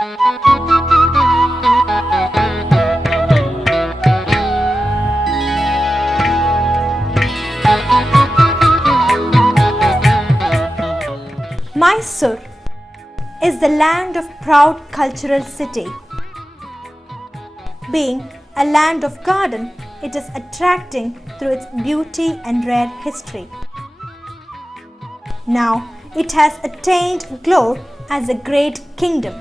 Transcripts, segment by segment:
Mysore is the land of proud cultural city. Being a land of garden, it is attracting through its beauty and rare history. Now, it has attained glory as a great kingdom.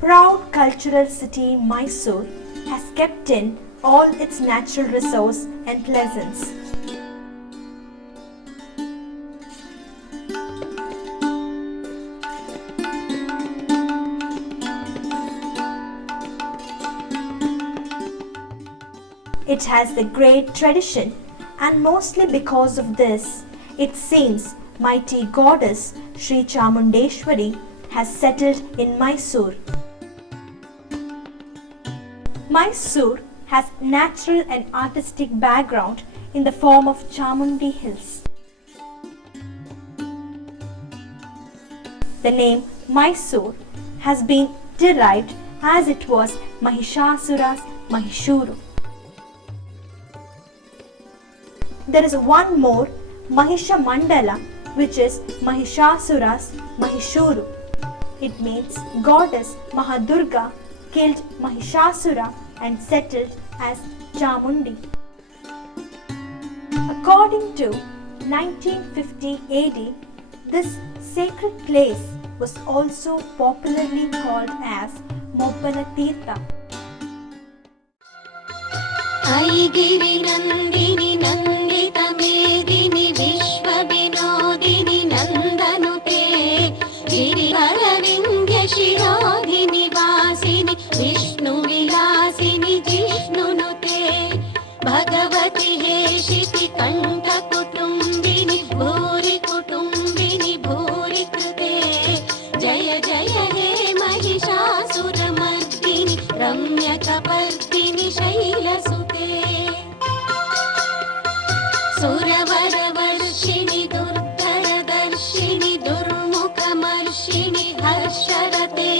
Proud cultural city Mysore has kept in all its natural resource and pleasance. It has the great tradition, and mostly because of this, it seems mighty goddess Sri Chamundeshwari has settled in Mysore. Mysore has natural and artistic background in the form of Chamundi Hills. The name Mysore has been derived as it was Mahishasura's Mahishuru. There is one more Mahisha Mandala, which is Mahishasura's Mahishuru. It means goddess Mahadurga killed Mahishasura and settled as Chamundi. According to 1950 AD, this sacred place was also popularly called as Mobbala Tirtha. Aigiri Nandini Nandita Medini Vishwa Vinodini Nandanute Girivara Vindhya Shirodhini Vasini Vishnu Vilasini Jishnunute Bhagavati Heshiti Kanta Kutumbini Bhuri Kutumbini Bhuri Krute Jaya Jaya He Mahishasura Mardini Ramya Kapardini Shaila Sute Suravaravarshini Durtaradarshini Durmukhamarshini Harsharate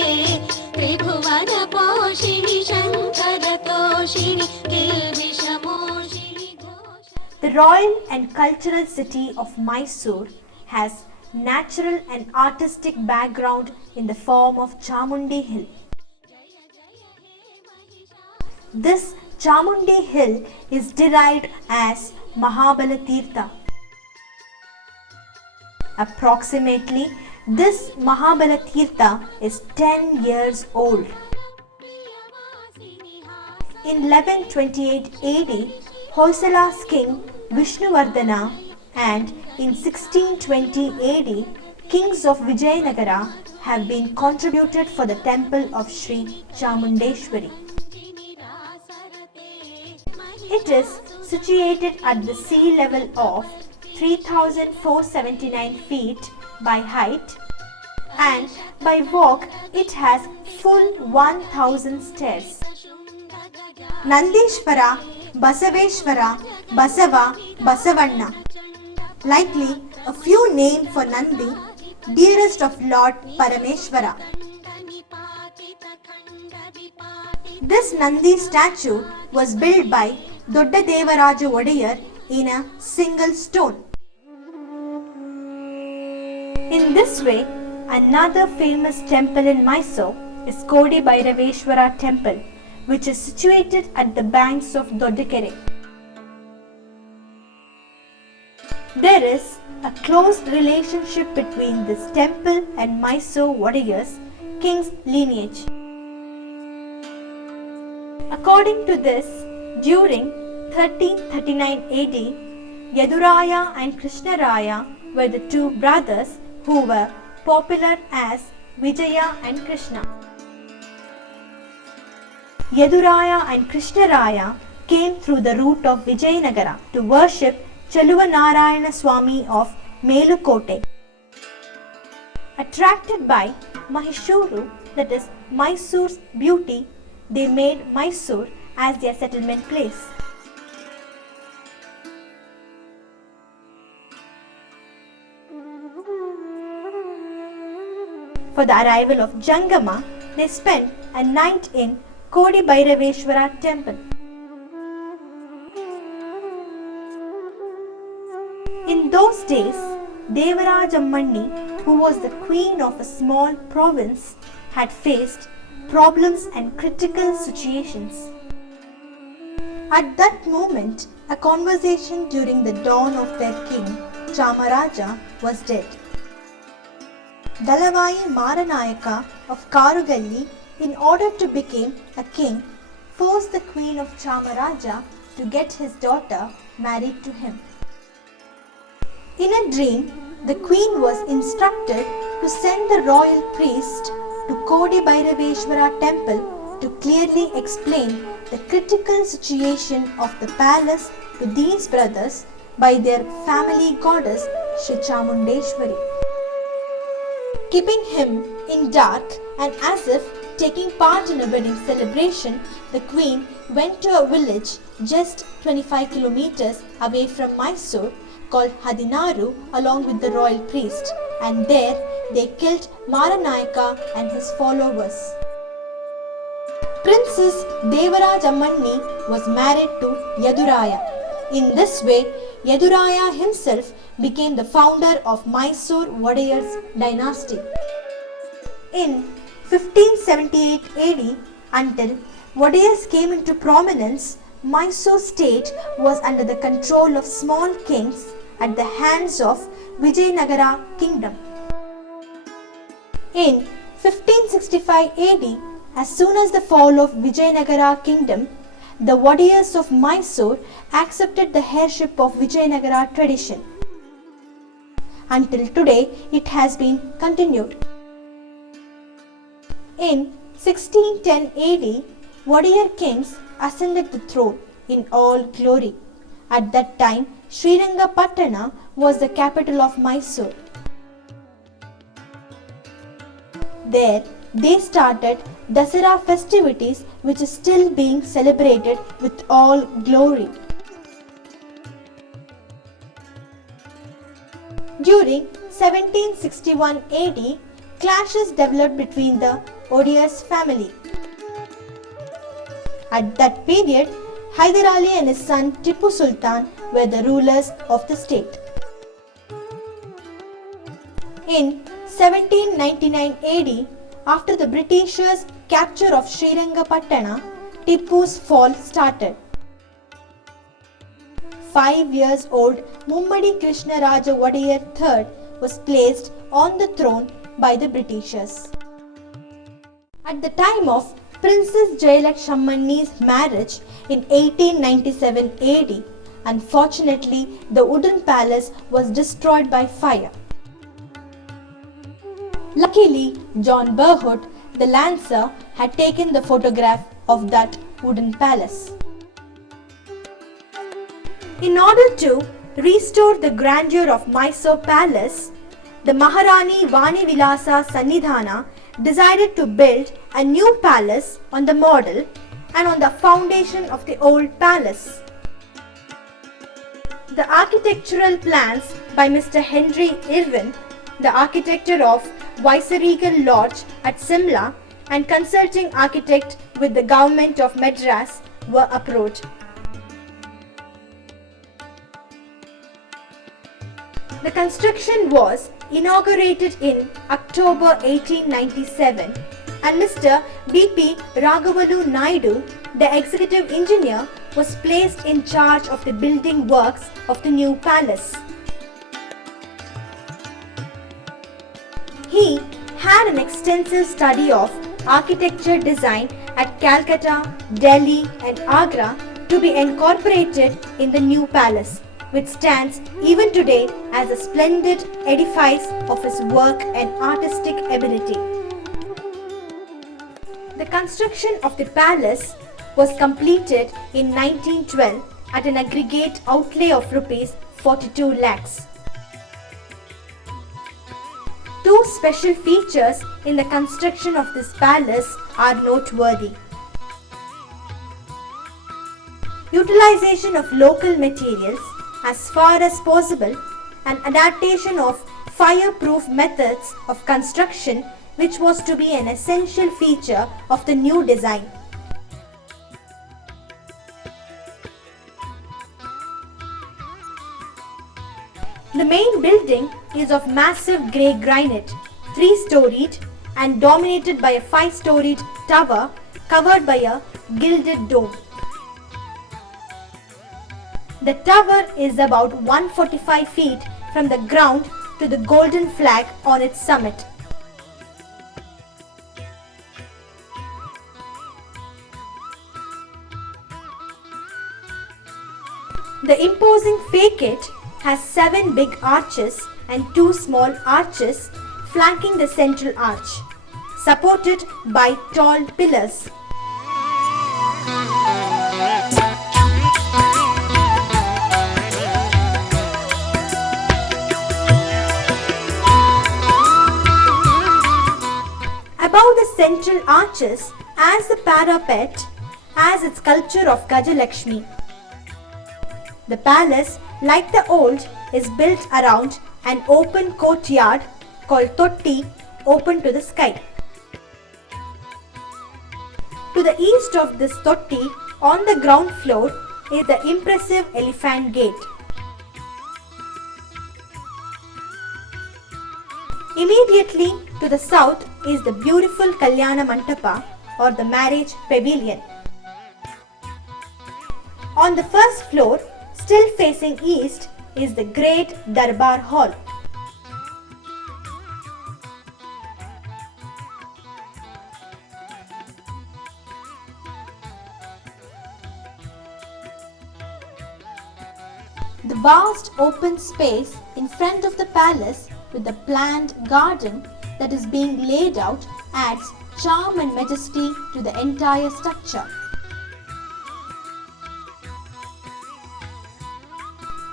Tribhuvana Poshini Shankaratoshini Kilvishamoshini Gosha. The royal and cultural city of Mysore has natural and artistic background in the form of Chamundi Hill. This Chamundi Hill is derived as Mahabala Tirtha. Approximately, this Mahabala Tirtha is 10 years old. In 1128 AD, Hoysala's king Vishnuvardhana and in 1620 AD, kings of Vijayanagara have been contributed for the temple of Sri Chamundeshwari. It is situated at the sea level of 3,479 feet by height, and by walk it has full 1,000 stairs. Nandishvara, Basaveshvara, Basava, Basavanna. Likely a few named for Nandi, dearest of Lord Parameshvara. This Nandi statue was built by Dodda Devaraju Odayar in a single stone. In this way, another famous temple in Mysore is Kodi Bhairaveshwara temple, which is situated at the banks of Doddakere. There is a close relationship between this temple and Mysore Wadiyar's king's lineage. According to this, during 1339 AD, Yaduraya and Krishnaraya were the two brothers who were popular as Vijaya and Krishna. Yaduraya and Krishnaraya came through the route of Vijayanagara to worship Chaluva Swami of Melukote. Attracted by Mahishuru, that is Mysore's beauty, they made Mysore as their settlement place. For the arrival of Jangama, they spent a night in Kodi Bhairaveshwara temple. In those days, Devarajammani, who was the queen of a small province, had faced problems and critical situations. At that moment, a conversation during the dawn of their king, Chamaraja, was dead. Dalavai Maranayaka of Karugalli, in order to become a king, forced the queen of Chamaraja to get his daughter married to him. In a dream, the queen was instructed to send the royal priest to Kodi Bhairaveshwara temple to clearly explain the critical situation of the palace to these brothers by their family goddess Shri Chamundeshwari. Keeping him in dark and as if taking part in a wedding celebration, the queen went to a village just 25 kilometers away from Mysore called Hadinaru along with the royal priest, and there they killed Maranayaka and his followers. Princess Devarajammani was married to Yaduraya. In this way, Yaduraya himself became the founder of Mysore Wadiyar's dynasty. In 1578 AD, until Wadiyars came into prominence, Mysore state was under the control of small kings at the hands of Vijayanagara kingdom. In 1565 AD, as soon as the fall of Vijayanagara kingdom, the Wadiyars of Mysore accepted the heirship of Vijayanagara tradition. Until today, it has been continued. In 1610 AD, Wadiyar kings ascended the throne in all glory. At that time, Srirangapatna was the capital of Mysore. There, they started Dasara festivities, which is still being celebrated with all glory. During 1761 AD, clashes developed between the Wadiyars family. At that period, Hyder Ali and his son Tipu Sultan were the rulers of the state. In 1799 AD, after the Britishers' capture of Srirangapatna, Tipu's fall started. 5 years old Mummadi Krishna Raja Wadiyar III was placed on the throne by the Britishers. At the time of Princess Jayalakshamani's marriage in 1897 AD, unfortunately, the wooden palace was destroyed by fire. Luckily, John Burhood, the lancer, had taken the photograph of that wooden palace. In order to restore the grandeur of Mysore Palace, the Maharani Vani Vilasa Sannidhana decided to build a new palace on the model and on the foundation of the old palace. The architectural plans by Mr. Henry Irwin, the architecture of Viceregal Lodge at Simla, and consulting architect with the government of Madras were approved. The construction was inaugurated in October 1897 and Mr. B.P. Raghavalu Naidu, the executive engineer, was placed in charge of the building works of the new palace. He had an extensive study of architecture design at Calcutta, Delhi and Agra to be incorporated in the new palace, which stands even today as a splendid edifice of his work and artistic ability. The construction of the palace was completed in 1912 at an aggregate outlay of rupees 42 lakhs. Two special features in the construction of this palace are noteworthy. Utilization of local materials as far as possible and adaptation of fireproof methods of construction, which was to be an essential feature of the new design. The main building is of massive grey granite, 3-storied and dominated by a 5-storied tower covered by a gilded dome. The tower is about 145 feet from the ground to the golden flag on its summit. The imposing facade has 7 big arches and 2 small arches flanking the central arch, supported by tall pillars. Above the central arches, as the parapet, has its sculpture of Gajalakshmi. The palace, like the old, is built around an open courtyard called Totti, open to the sky. To the east of this Totti, on the ground floor, is the impressive Elephant Gate. Immediately to the south is the beautiful Kalyana Mandapa, or the marriage pavilion. On the first floor, still facing east, is the great Darbar Hall. The vast open space in front of the palace with the planned garden that is being laid out adds charm and majesty to the entire structure.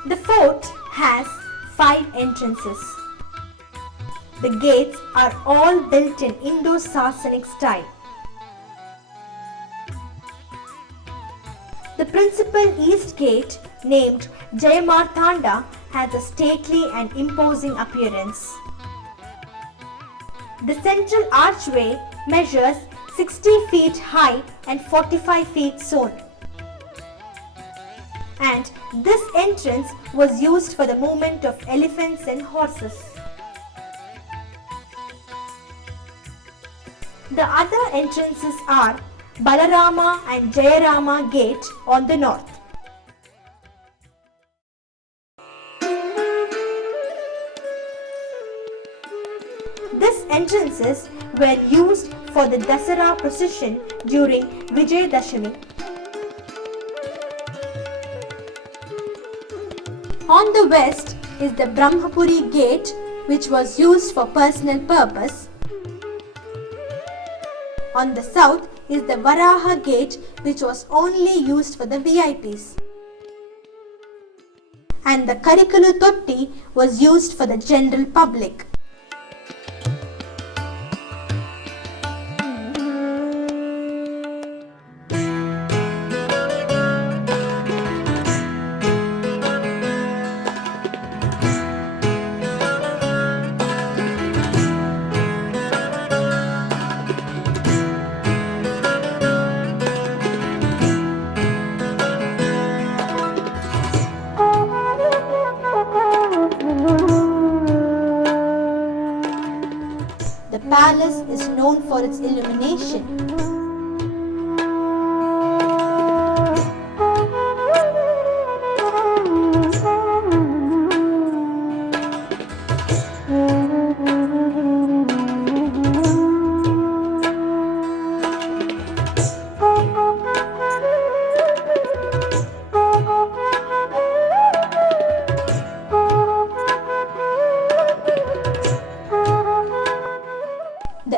The fort has 5 entrances. The gates are all built in Indo-Sasanic style. The principal east gate, named Jayamartanda, has a stately and imposing appearance. The central archway measures 60 feet high and 45 feet soon. And this entrance was used for the movement of elephants and horses. The other entrances are Balarama and Jayarama Gate on the north. These entrances were used for the Dasara procession during Vijayadashami. On the west is the Brahmapuri Gate, which was used for personal purpose. On the south is the Varaha Gate, which was only used for the VIPs. And the Karikalu Totti was used for the general public. The palace is known for its illumination.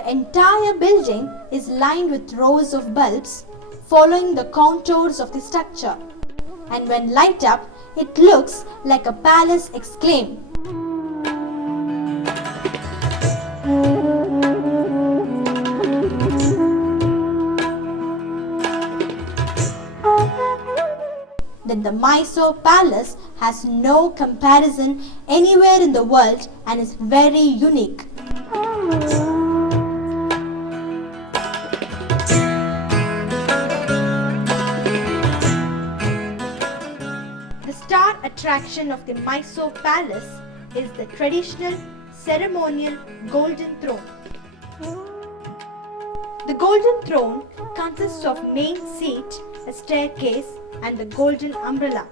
The entire building is lined with rows of bulbs following the contours of the structure, and when light up, it looks like a palace exclaim. That the Mysore Palace has no comparison anywhere in the world and is very unique. The star attraction of the Mysore Palace is the traditional ceremonial golden throne. The golden throne consists of main seat, a staircase, and the golden umbrella.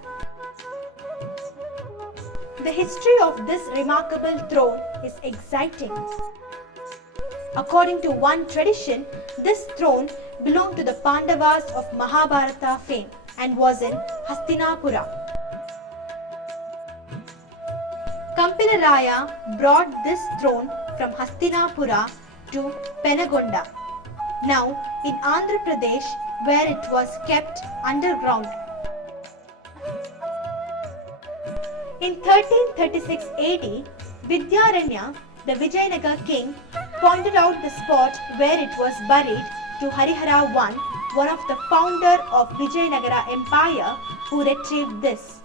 The history of this remarkable throne is exciting. According to one tradition, this throne belonged to the Pandavas of Mahabharata fame and was in Hastinapura. Kampilaraya brought this throne from Hastinapura to Penagonda, now in Andhra Pradesh, where it was kept underground. In 1336 AD, Vidyaranya, the Vijayanagar king, pointed out the spot where it was buried to Harihara I, one of the founder of Vijayanagara Empire, who retrieved this.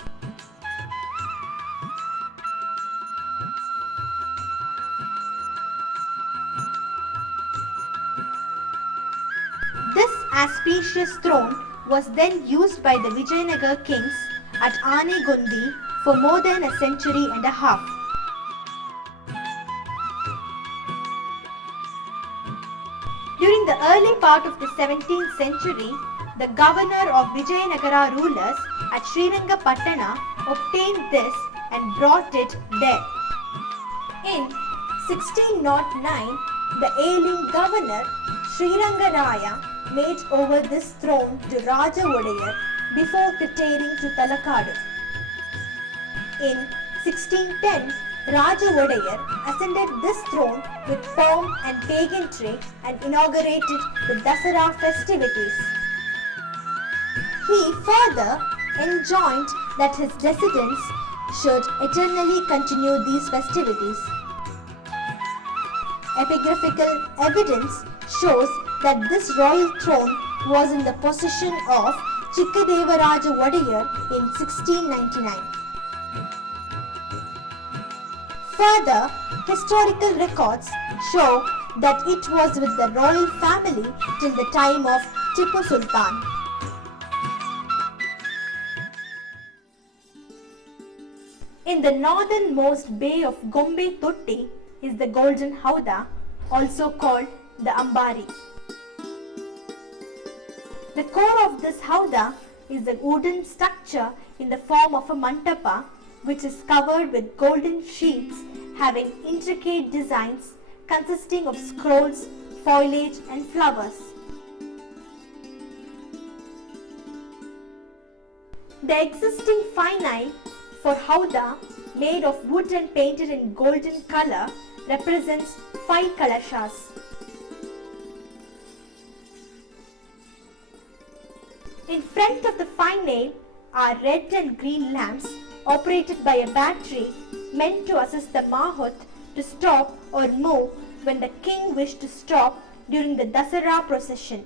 This auspicious throne was then used by the Vijayanagar kings at Anegundi for more than a century and a half. During the early part of the 17th century, the governor of Vijayanagara rulers at Srirangapatna obtained this and brought it there. In 1609, the ailing governor Srirangaraya made over this throne to Raja Odayar before retiring to Talakadu. In 1610, Raja Odayar ascended this throne with pomp and pageantry and inaugurated the Dasara festivities. He further enjoined that his descendants should eternally continue these festivities. Epigraphical evidence shows that this royal throne was in the possession of Chikkadevaraja Odayar in 1699. Further, historical records show that it was with the royal family till the time of Tipu Sultan. In the northernmost bay of Gombe Totti is the Golden Howdah, also called the Ambari. The core of this howdah is a wooden structure in the form of a mantapa, which is covered with golden sheets having intricate designs consisting of scrolls, foliage and flowers. The existing finale for howdah, made of wood and painted in golden color, represents 5 kalashas. In front of the finale are red and green lamps operated by a battery meant to assist the Mahut to stop or move when the king wished to stop during the Dasara procession.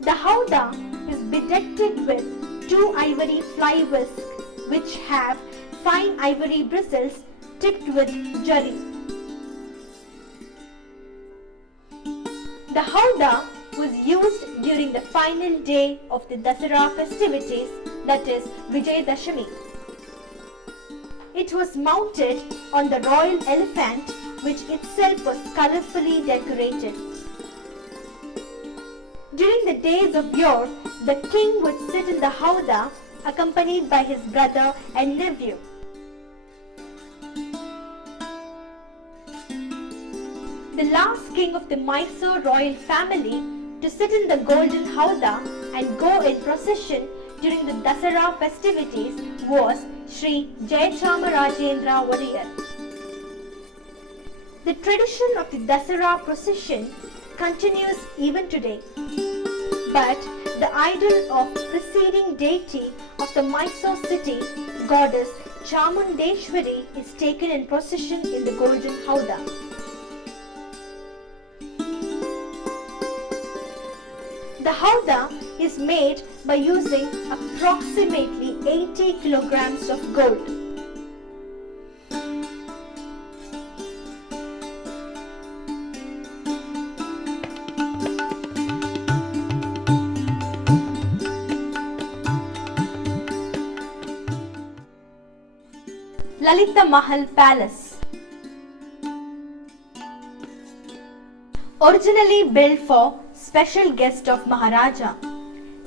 The howdah is bedecked with 2 ivory fly whisks which have fine ivory bristles tipped with jari. The howdah was used during the final day of the Dasara festivities, that is Vijayadashami. It was mounted on the royal elephant, which itself was colorfully decorated. During the days of yore, the king would sit in the howdah accompanied by his brother and nephew. The last king of the Mysore royal family to sit in the golden howdah and go in procession during the Dasara festivities was Sri Jayachamarajendra's Wadiyar. The tradition of the Dasara procession continues even today, but the idol of preceding deity of the Mysore city, goddess Chamundeshwari, is taken in procession in the golden howdah. The howdah is made by using approximately 80 kilograms of gold. Lalita Mahal Palace. Originally built for special guest of Maharaja,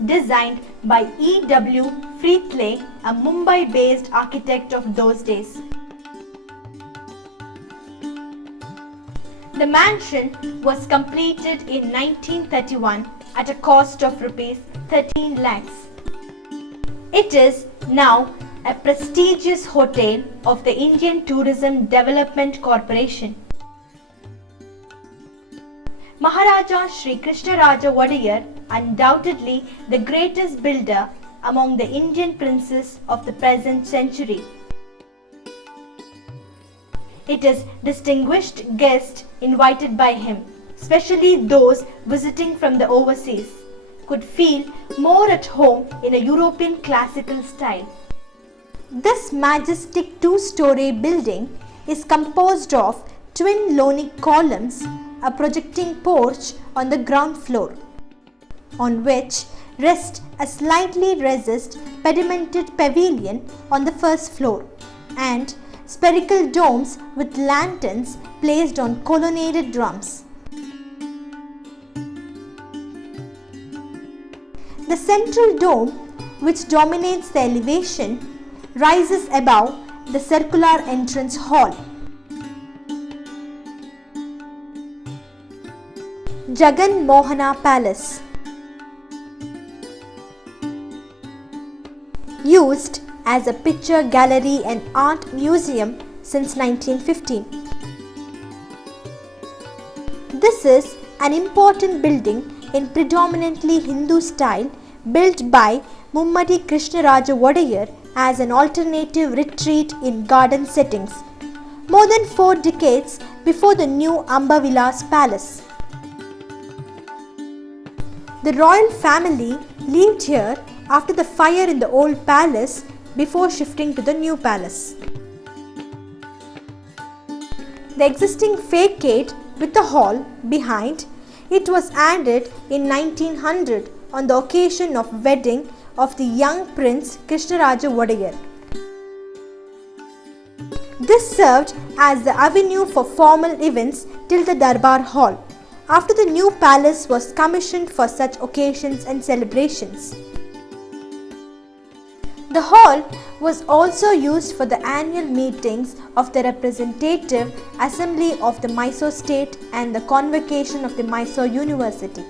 designed by E.W. Freethley, a Mumbai-based architect of those days. The mansion was completed in 1931 at a cost of rupees 13 lakhs. It is now a prestigious hotel of the Indian Tourism Development Corporation. Maharaja Sri Krishnaraja Wadiyar, undoubtedly the greatest builder among the Indian princes of the present century. It is distinguished guests invited by him, especially those visiting from the overseas, could feel more at home in a European classical style. This majestic two-story building is composed of twin lonic columns, a projecting porch on the ground floor, on which rests a slightly recessed pedimented pavilion on the first floor, and spherical domes with lanterns placed on colonnaded drums. The central dome, which dominates the elevation, rises above the circular entrance hall. Jagan Mohana Palace. Used as a picture gallery and art museum since 1915. This is an important building in predominantly Hindu style built by Mummadi Krishnaraja Wadiyar as an alternative retreat in garden settings, more than 4 decades before the new Ambavilas Palace. The royal family lived here after the fire in the old palace before shifting to the new palace. The existing facade with the hall behind it was added in 1900 on the occasion of wedding of the young Prince Krishnaraja Wadiyar. This served as the avenue for formal events till the Darbar Hall, after the new palace was commissioned for such occasions and celebrations. The hall was also used for the annual meetings of the Representative Assembly of the Mysore State and the Convocation of the Mysore University.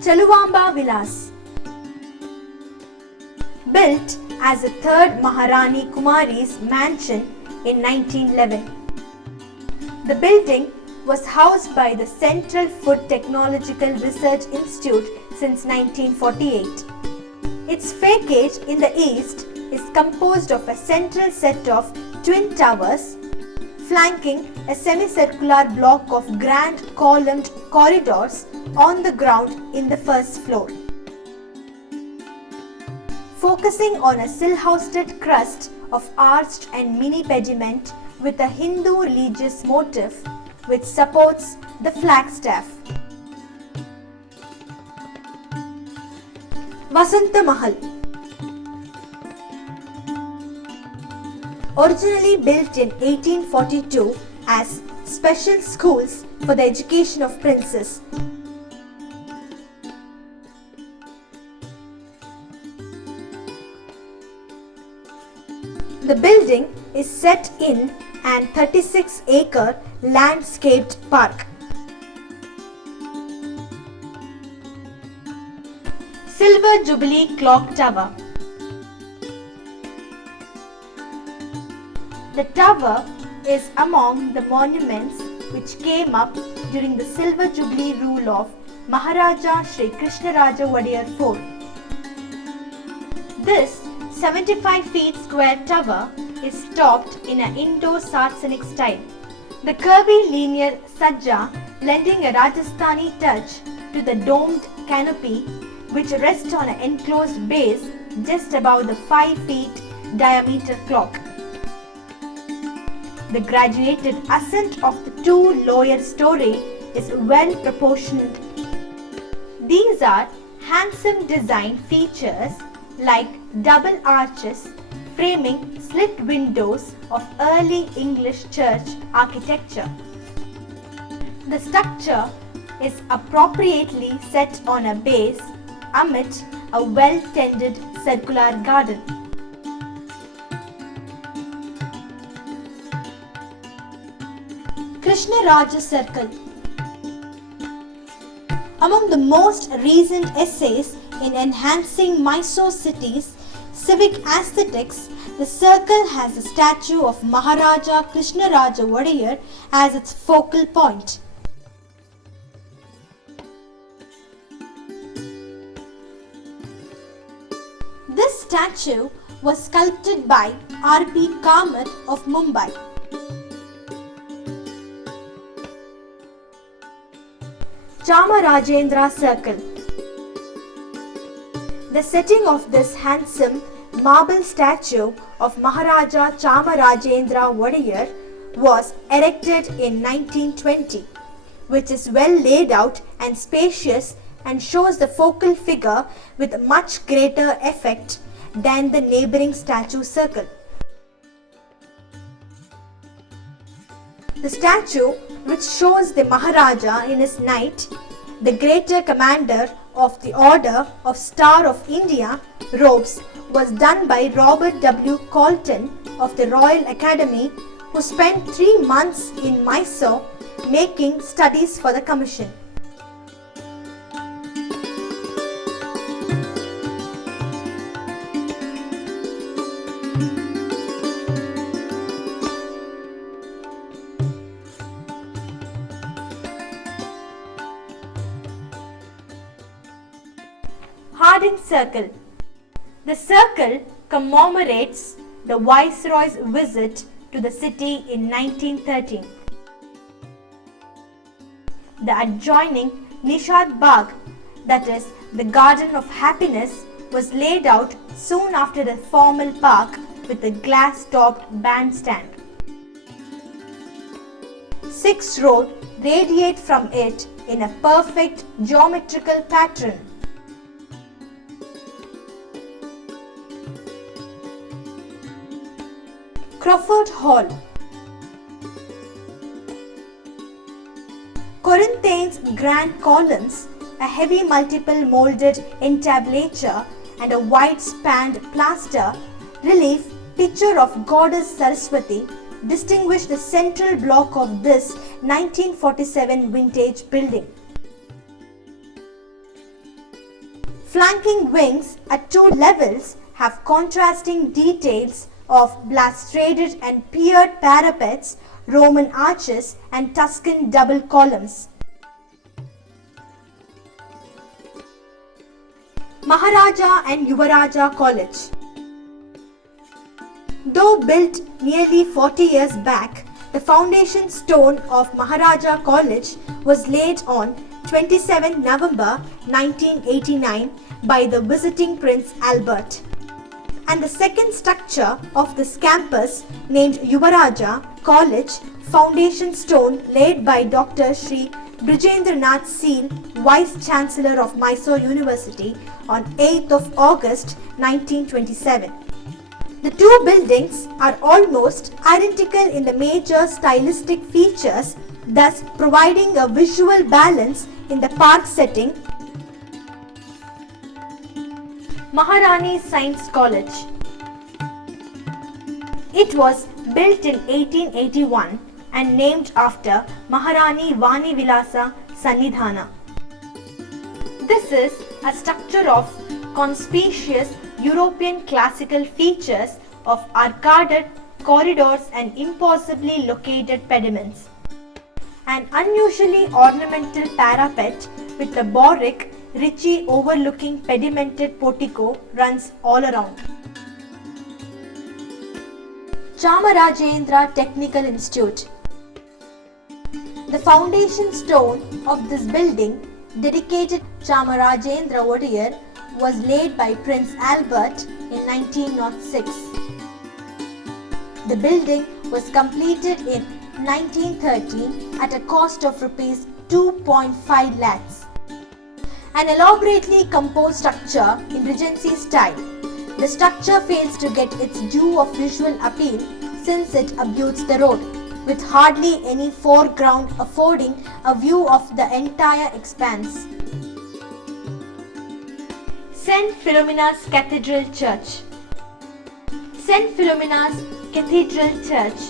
Chaluvamba Vilas. Built as a third Maharani Kumari's mansion in 1911. The building was housed by the Central Food Technological Research Institute since 1948. Its facade in the east is composed of a central set of twin towers flanking a semicircular block of grand columned corridors on the ground in the first floor. Focusing on a sill-housed crust of arched and mini pediment with a Hindu religious motif which supports the flagstaff. Vasanta Mahal. Originally built in 1842 as special schools for the education of princes, the building is set in an 36-acre landscaped park. Silver Jubilee Clock Tower. The tower is among the monuments which came up during the Silver Jubilee rule of Maharaja Sri Krishnaraja Wadiyar IV. This 75 feet square tower is topped in an Indo-Saracenic style. The curvy linear sajja lending a Rajasthani touch to the domed canopy which rests on an enclosed base just above the 5 feet diameter clock. The graduated ascent of the two lower story is well proportioned. These are handsome design features like double arches framing slit windows of early English church architecture. The structure is appropriately set on a base amid a well-tended circular garden. Krishnaraja Circle. Among the most recent essays in enhancing Mysore city's civic aesthetics, the circle has a statue of Maharaja Krishnaraja Wadiyar as its focal point. This statue was sculpted by R.P. Kamath of Mumbai. Chamarajendra Circle. The setting of this handsome marble statue of Maharaja Chamarajendra Wadiyar was erected in 1920, which is well laid out and spacious and shows the focal figure with much greater effect than the neighbouring statue circle. The statue, which shows the Maharaja in his knight, the greater commander of the Order of Star of India robes, was done by Robert W. Colton of the Royal Academy, who spent 3 months in Mysore making studies for the commission. Harding Circle. The circle commemorates the Viceroy's visit to the city in 1913. The adjoining Nishad Bagh, that is the Garden of Happiness, was laid out soon after the formal park with a glass-topped bandstand. 6 roads radiate from it in a perfect geometrical pattern. Crawford Hall. Corinthians grand columns, a heavy multiple molded entablature and a wide spanned plaster relief picture of Goddess Saraswati distinguish the central block of this 1947 vintage building. Flanking wings at 2 levels have contrasting details of balustraded and pierred parapets, Roman arches and Tuscan double columns. Maharaja and Yuvaraja College. Though built nearly 40 years back, the foundation stone of Maharaja College was laid on 27 November 1989 by the visiting Prince Albert. And the second structure of this campus, named Yuvaraja College, foundation stone laid by Dr. Sri Brijendranath Seal, Vice Chancellor of Mysore University, on 8th of August 1927. The two buildings are almost identical in the major stylistic features, thus providing a visual balance in the park setting. Maharani Science College. It was built in 1881 and named after Maharani Vani Vilasa Sannidhana. This is a structure of conspicuous European classical features of arcaded corridors and impossibly located pediments. An unusually ornamental parapet with a Doric, richly overlooking pedimented portico runs all around. Chamarajendra Technical Institute. The foundation stone of this building, dedicated to Chamarajendra Wadiyar, was laid by Prince Albert in 1906. The building was completed in 1913 at a cost of Rs 2.5 lakhs. An elaborately composed structure in Regency style, the structure fails to get its due of visual appeal since it abuts the road, with hardly any foreground affording a view of the entire expanse. St. Philomena's Cathedral Church. St. Philomena's Cathedral Church,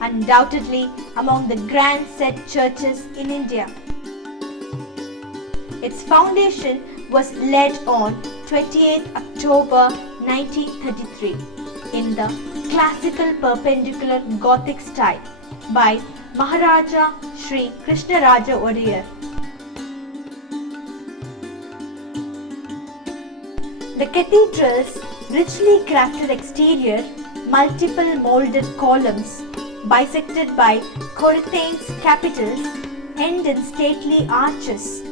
undoubtedly among the grand set churches in India. Its foundation was laid on 28 October 1933 in the classical perpendicular Gothic style by Maharaja Sri Krishnaraja Wadiyar. The cathedral's richly crafted exterior, multiple molded columns bisected by Corinthians capitals end in stately arches,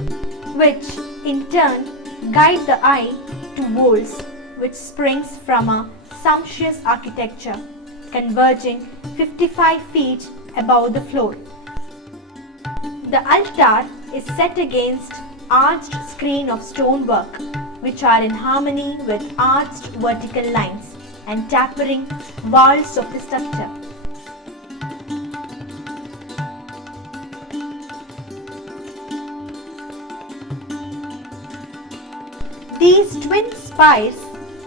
which in turn guide the eye to vaults which springs from a sumptuous architecture converging 55 feet above the floor. The altar is set against arched screen of stonework which are in harmony with arched vertical lines and tapering walls of the structure. These twin spires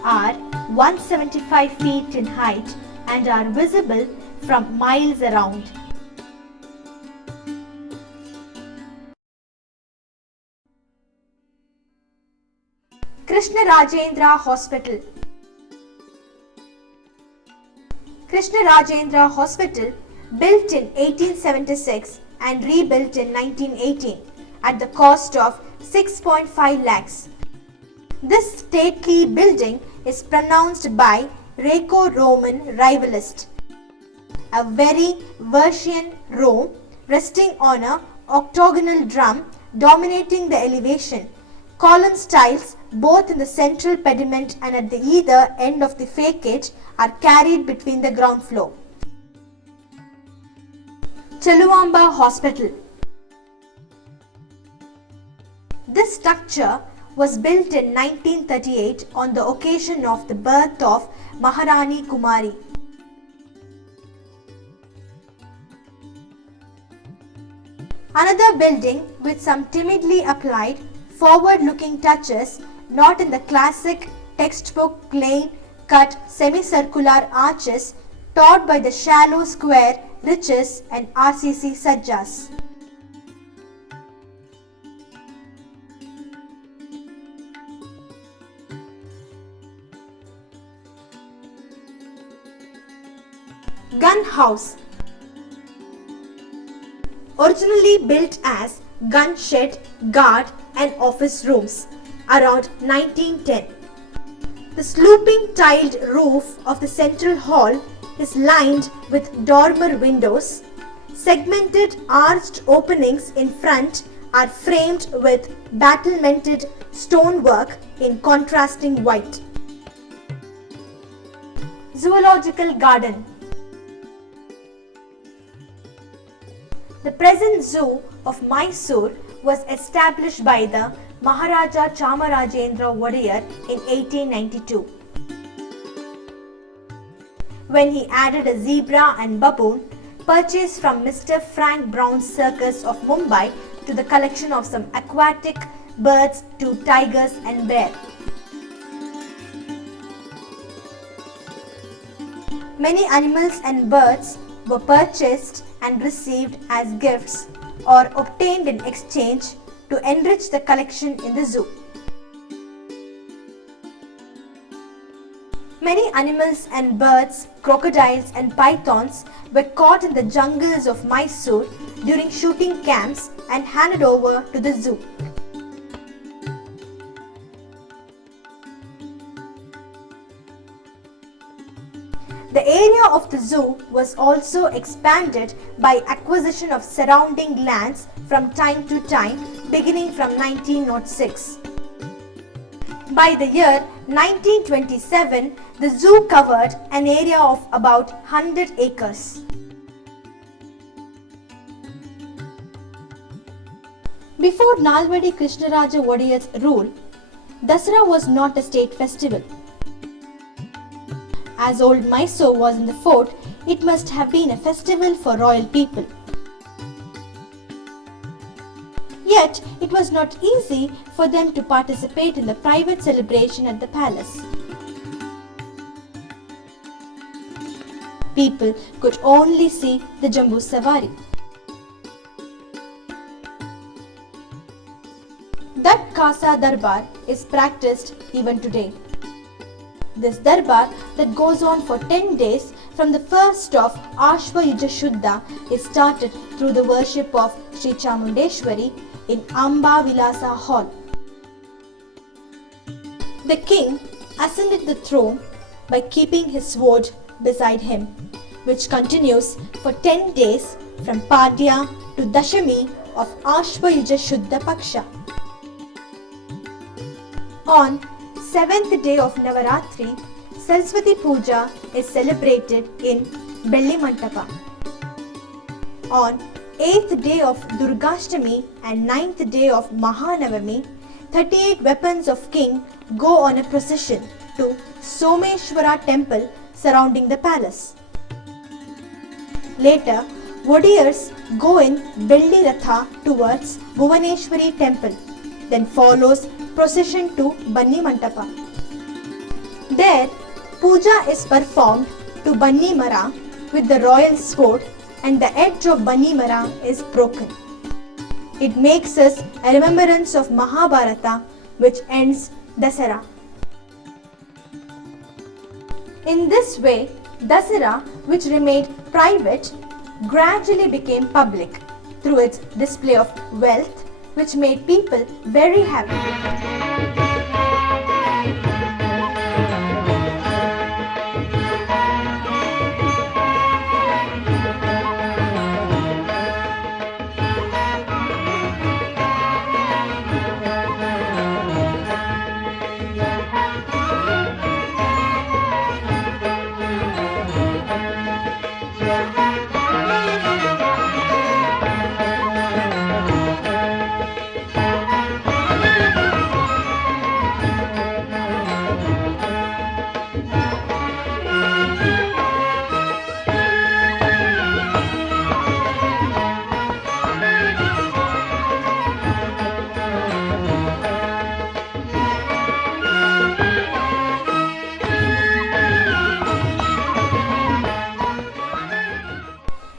are 175 feet in height and are visible from miles around. Krishnarajendra Hospital. Krishnarajendra Hospital, built in 1876 and rebuilt in 1918 at the cost of 6.5 lakhs. This stately building is pronounced by Greco-Roman rivalist, a very Vercian Rome resting on an octagonal drum dominating the elevation. Column stiles both in the central pediment and at the either end of the facade are carried between the ground floor. Cheluvamba Hospital. This structure was built in 1938 on the occasion of the birth of Maharani Kumari. Another building with some timidly applied forward-looking touches, not in the classic textbook plain cut semicircular arches taught by the shallow square riches and RCC sajjas. Gun House. Originally built as gun shed, guard and office rooms around 1910. The sloping tiled roof of the central hall is lined with dormer windows. Segmented arched openings in front are framed with battlemented stonework in contrasting white. Zoological Garden. The present zoo of Mysore was established by the Maharaja Chamarajendra Wadiyar in 1892. When he added a zebra and baboon purchased from Mr. Frank Brown's Circus of Mumbai to the collection of some aquatic birds to tigers and bear. Many animals and birds were purchased and received as gifts or obtained in exchange to enrich the collection in the zoo. Many animals and birds, crocodiles and pythons were caught in the jungles of Mysore during shooting camps and handed over to the zoo. The area of the zoo was also expanded by acquisition of surrounding lands from time to time, beginning from 1906. By the year 1927, the zoo covered an area of about 100 acres. Before Nalvadi Krishnaraja Wadiyar's rule, Dasara was not a state festival. As old Mysore was in the fort, it must have been a festival for royal people. Yet, it was not easy for them to participate in the private celebration at the palace. People could only see the Jambu Savari. That Kasa Darbar is practiced even today. This Darbar that goes on for 10 days from the first of Ashvayuja Shuddha is started through the worship of Sri Chamundeshwari in Amba Vilasa Hall. The king ascended the throne by keeping his sword beside him, which continues for 10 days from Padya to Dashami of Ashvayuja Shuddha Paksha. On 7th day of Navaratri, Saraswati Puja is celebrated in Belli Mantapa. On 8th day of Durgashtami and 9th day of Mahanavami, 38 weapons of king go on a procession to Someshwara temple surrounding the palace. Later, Wadiyars go in Belli Ratha towards Bhuvaneshwari temple. Then follows procession to Banni Mantapa. There, puja is performed to Banni Mara with the royal sword, and the edge of Banni Mara is broken. It makes us a remembrance of Mahabharata, which ends Dasara. In this way, Dasara, which remained private, gradually became public through its display of wealth, which made people very happy.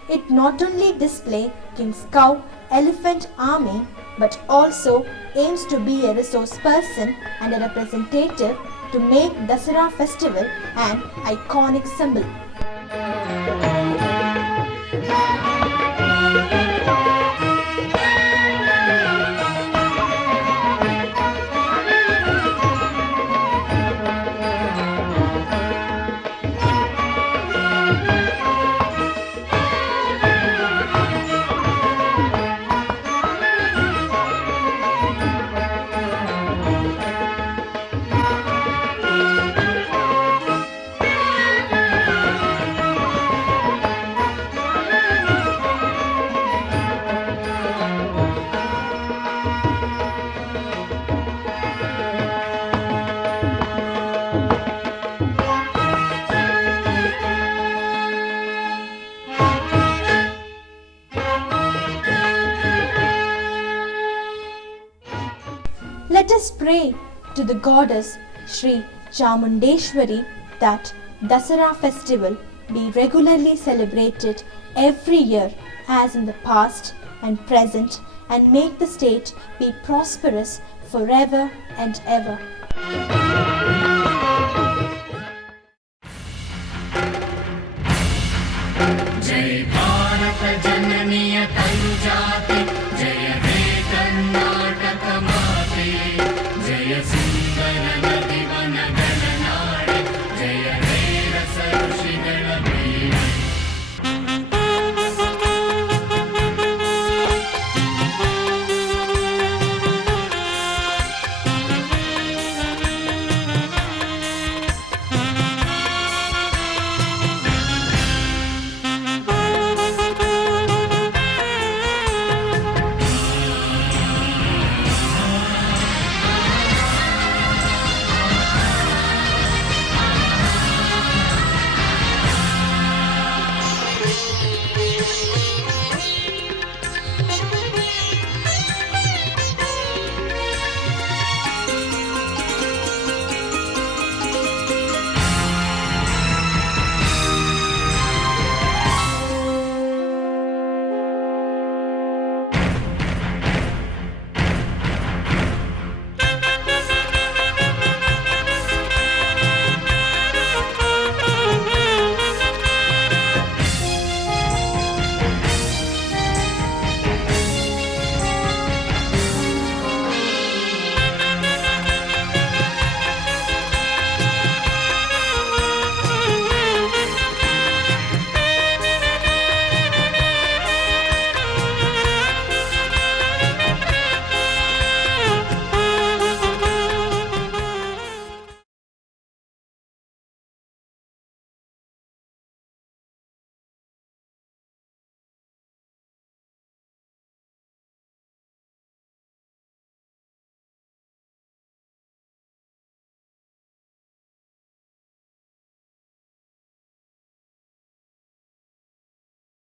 It not only displays King's cow elephant army, but also aims to be a resource person and a representative to make Dasara festival an iconic symbol. Let us pray to the goddess Sri Chamundeshwari that Dasara festival be regularly celebrated every year as in the past and present, and make the state be prosperous forever and ever.